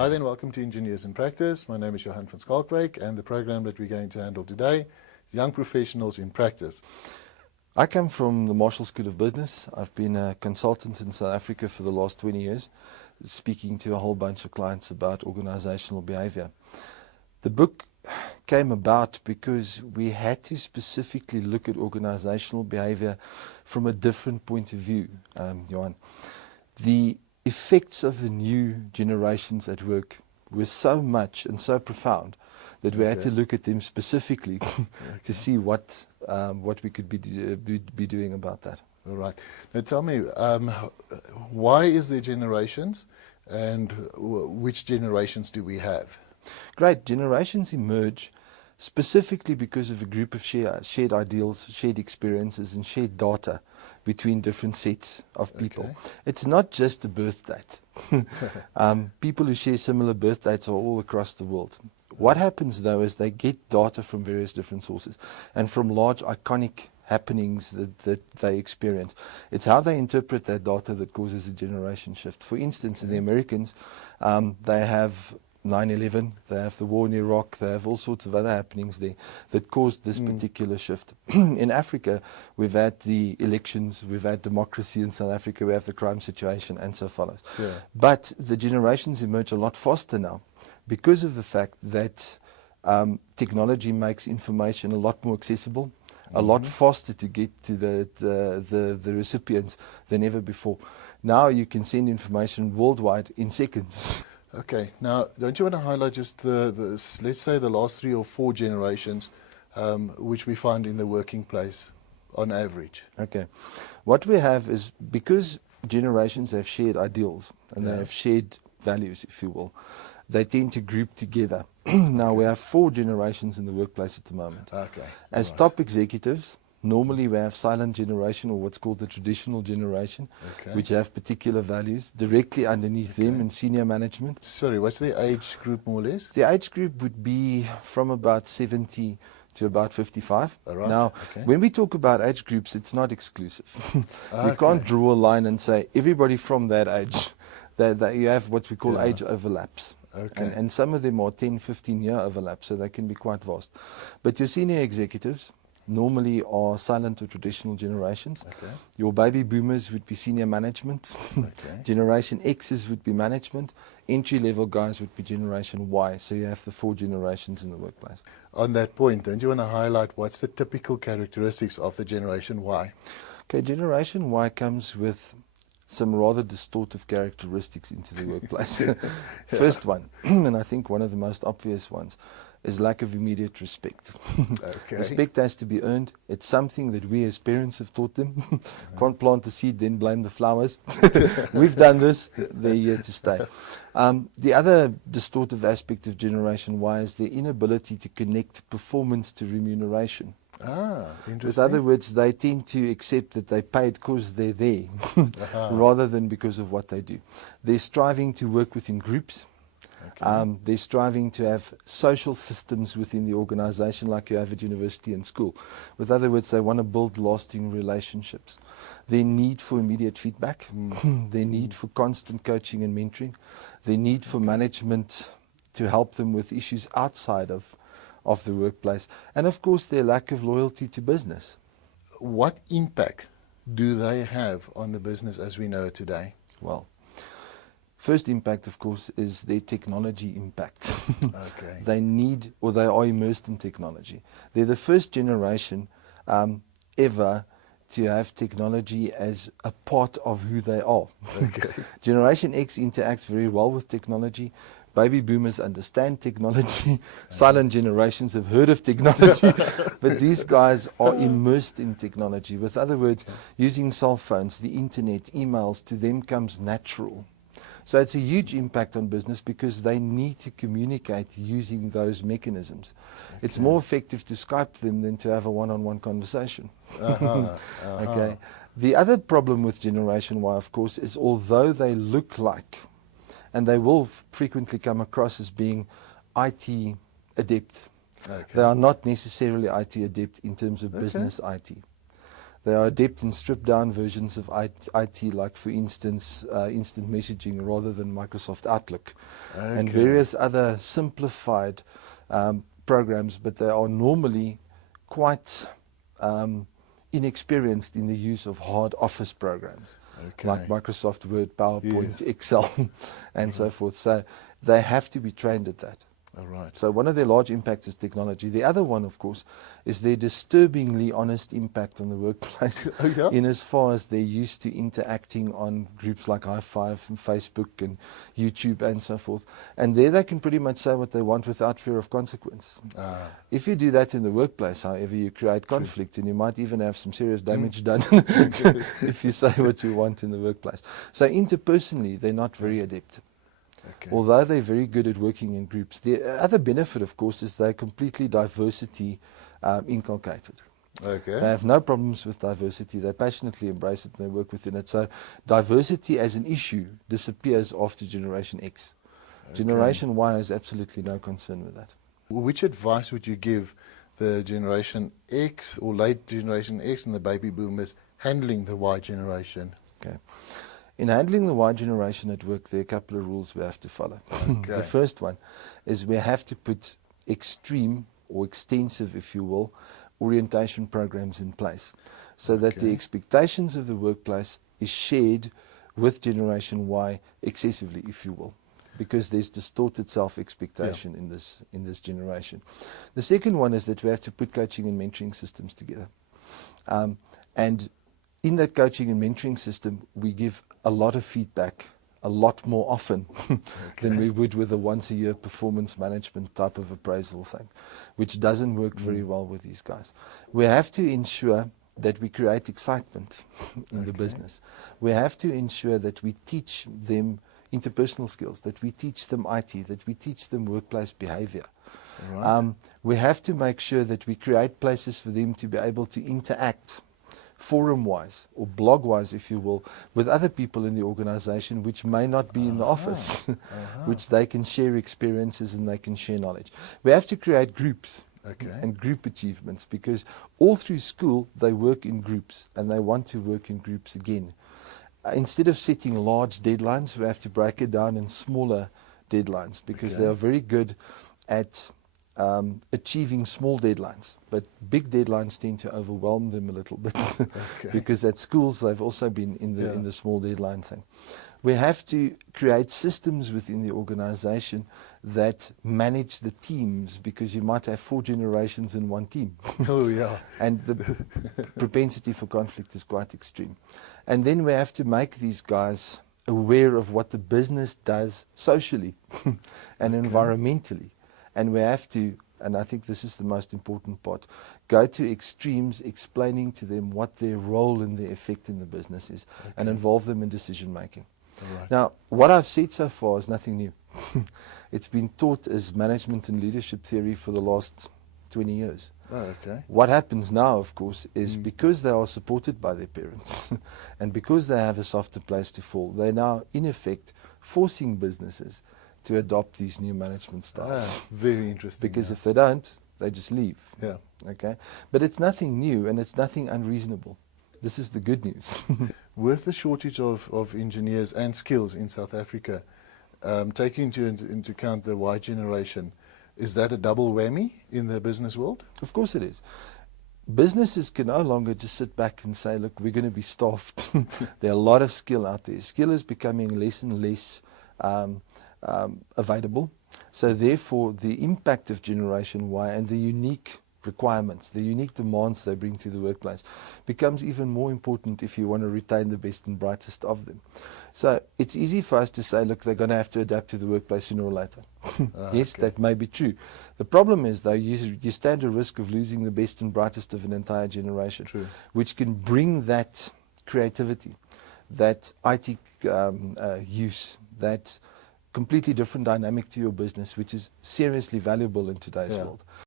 Hi then, welcome to Engineers in Practice. My name is Johan van Skalkwyk, and the program that we're going to handle today, Young Professionals in Practice. I come from the Marshall School of Business. I've been a consultant in South Africa for the last 20 years, speaking to a whole bunch of clients about organizational behavior. The book came about because we had to specifically look at organizational behavior from a different point of view, Johan. The effects of the new generations at work were so much and so profound that we had to look at them specifically to see what we could be doing about that. All right. Now tell me, why is there generations, and which generations do we have? Great. Generations emerge specifically because of a group of shared ideals, shared experiences, and shared data between different sets of people. Okay. It's not just a birth date. People who share similar birth dates are all across the world. What happens, though, is they get data from various different sources and from large iconic happenings that they experience. It's how they interpret that data that causes a generation shift. For instance, in the Americans, they have 9/11, they have the war in Iraq, they have all sorts of other happenings there that caused this particular shift. In Africa, we've had the elections, we've had democracy in South Africa, we have the crime situation, and so follows. Yeah. But the generations emerge a lot faster now because of the fact that technology makes information a lot more accessible, a lot faster to get to the recipients than ever before. Now you can send information worldwide in seconds. Okay. Now, don't you want to highlight just let's say the last 3 or 4 generations, which we find in the working place on average? Okay. What we have is, because generations have shared ideals and they have shared values, if you will, they tend to group together. Now we have 4 generations in the workplace at the moment. Okay. As top executives, normally we have silent generation, or what's called the traditional generation, which have particular values. Directly underneath them in senior management. Sorry, what's the age group more or less? The age group would be from about 70 to about 55. All right. Now, Okay. when we talk about age groups, it's not exclusive. You can't draw a line and say everybody from that age, that you have what we call age overlaps. Okay. And some of them are 10, 15-year overlaps, so they can be quite vast. But your senior executives normally are silent or traditional generations. Okay. Your baby boomers would be senior management. Okay. Generation X's would be management. Entry-level guys would be Generation Y. So you have the 4 generations in the workplace. On that point, don't you want to highlight what's the typical characteristics of the Generation Y? Okay, Generation Y comes with some rather distortive characteristics into the workplace. First one, and I think one of the most obvious ones, is lack of immediate respect. Okay. Respect has to be earned. It's something that we as parents have taught them. Can't plant the seed, then blame the flowers. We've done this, they're here to stay. The other distortive aspect of Generation Y is their inability to connect performance to remuneration. Interesting. With other words, they tend to accept that they paid because they're there, rather than because of what they do. They're striving to work within groups. They're striving to have social systems within the organization like you have at university and school. With other words, they want to build lasting relationships. Their need for immediate feedback, their need for constant coaching and mentoring, their need for management to help them with issues outside of the workplace, and of course their lack of loyalty to business. What impact do they have on the business as we know it today? Well, first impact, of course, is their technology impact. Okay. They are immersed in technology. They're the first generation ever to have technology as a part of who they are. Okay. Generation X interacts very well with technology. Baby boomers understand technology. Silent generations have heard of technology. But these guys are immersed in technology. With other words, using cell phones, the internet, emails, to them comes natural. So it's a huge impact on business because they need to communicate using those mechanisms. It's more effective to Skype them than to have a one-on-one conversation. Okay. The other problem with Generation Y, of course, is although they look like, and they will frequently come across as being IT adept, they are not necessarily IT adept in terms of business IT. They are adept in stripped-down versions of IT, like, for instance, instant messaging rather than Microsoft Outlook, and various other simplified programs, but they are normally quite inexperienced in the use of hard office programs, like Microsoft Word, PowerPoint, Excel, and so forth. So they have to be trained at that. All right. So one of their large impacts is technology. The other one, of course, is their disturbingly honest impact on the workplace, in as far as they're used to interacting on groups like Hi5 and Facebook and YouTube and so forth. And there they can pretty much say what they want without fear of consequence. If you do that in the workplace, however, you create conflict, and you might even have some serious damage done if you say what you want in the workplace. So interpersonally, they're not very adept. Although they're very good at working in groups. The other benefit, of course, is they're completely diversity inculcated. They have no problems with diversity. They passionately embrace it and they work within it. So diversity as an issue disappears after Generation X. Generation Y has absolutely no concern with that. Which advice would you give the Generation X or late Generation X and the baby boomers handling the Y generation? In handling the Y generation at work, there are a couple of rules we have to follow. The first one is we have to put extreme or extensive, if you will, orientation programs in place so that the expectations of the workplace is shared with Generation Y excessively, if you will, because there's distorted self-expectation in this generation. The second one is that we have to put coaching and mentoring systems together. And in that coaching and mentoring system, we give a lot of feedback, a lot more often than we would with a once-a-year performance management type of appraisal thing, which doesn't work very well with these guys. We have to ensure that we create excitement in the business. We have to ensure that we teach them interpersonal skills, that we teach them IT, that we teach them workplace behavior. We have to make sure that we create places for them to be able to interact forum-wise or blog-wise, if you will, with other people in the organization which may not be in the office, which they can share experiences and they can share knowledge. We have to create groups and group achievements, because all through school they work in groups and they want to work in groups again. Instead of setting large deadlines, we have to break it down in smaller deadlines, because they are very good at achieving small deadlines, but big deadlines tend to overwhelm them a little bit because at schools they've also been in the small deadline thing. We have to create systems within the organization that manage the teams, because you might have 4 generations in one team. And the propensity for conflict is quite extreme. And then we have to make these guys aware of what the business does socially and environmentally. And we have to, and I think this is the most important part, go to extremes explaining to them what their role and their effect in the business is, and involve them in decision making. Now, what I've said so far is nothing new. It's been taught as management and leadership theory for the last 20 years. What happens now, of course, is because they are supported by their parents and because they have a softer place to fall, they're now, in effect, forcing businesses to adopt these new management styles. Very interesting. Because if they don't, they just leave. But it's nothing new and it's nothing unreasonable. This is the good news. With the shortage of engineers and skills in South Africa, taking into account the Y generation, is that a double whammy in the business world? Of course it is. Businesses can no longer just sit back and say, look, we're going to be staffed. There are a lot of skill out there. Skill is becoming less and less available. So therefore, the impact of Generation Y and the unique requirements, the unique demands they bring to the workplace becomes even more important if you want to retain the best and brightest of them. So it's easy for us to say, look, they're going to have to adapt to the workplace sooner or later. Yes, that may be true. The problem is, though, you stand a risk of losing the best and brightest of an entire generation, which can bring that creativity, that IT use, that completely different dynamic to your business, which is seriously valuable in today's world.